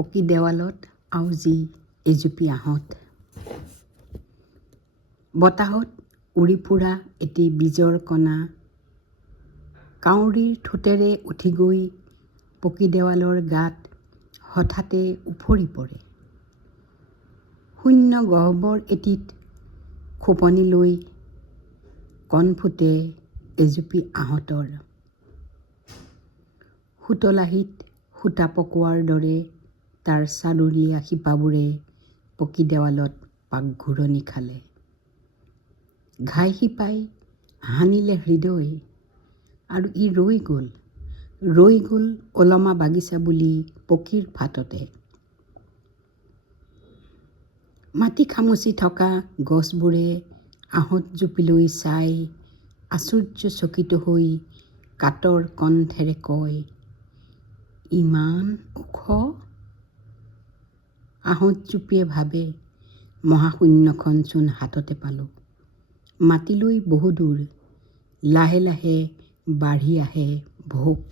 পকী দেৱালত আউজি এজুপি আহঁত। বতাহত উৰি ফুৰা এটি বীজৰ কণা কাউৰীৰ ঠোঁটেৰে উঠি গৈ পকী দেৱালৰ গাত হঠাতে উফৰি পৰে। শূন্য গহ্বৰ এটিত খোপনি লৈ কণ ফুটে এজুপি আহঁতৰ। সুতলাহীত সূতা পকোৱাৰ দৰে তাৰ চাৰুলীয়া শিপাবোৰে পকী দেৱালত পাকঘূৰণি খালে। ঘাই শিপাই হানিলে হৃদয় আৰু ই ৰৈ গ'ল ওলমা বাগিচা বুলি পকীৰ ফাটতে। মাটি খামুচি থকা গছবোৰে আহঁত জুপিলৈ চাই আশ্চৰ্যচকিত হৈ কাতৰ কণ্ঠেৰে কয়, ইমান ওখ? আহঁতজুপিয়ে ভাবে, মহাশূন্যখন চোন হাততে পালোঁ। মাটিলৈ বহুদূৰ, লাহে লাহে বাঢ়ি আহে ভোক।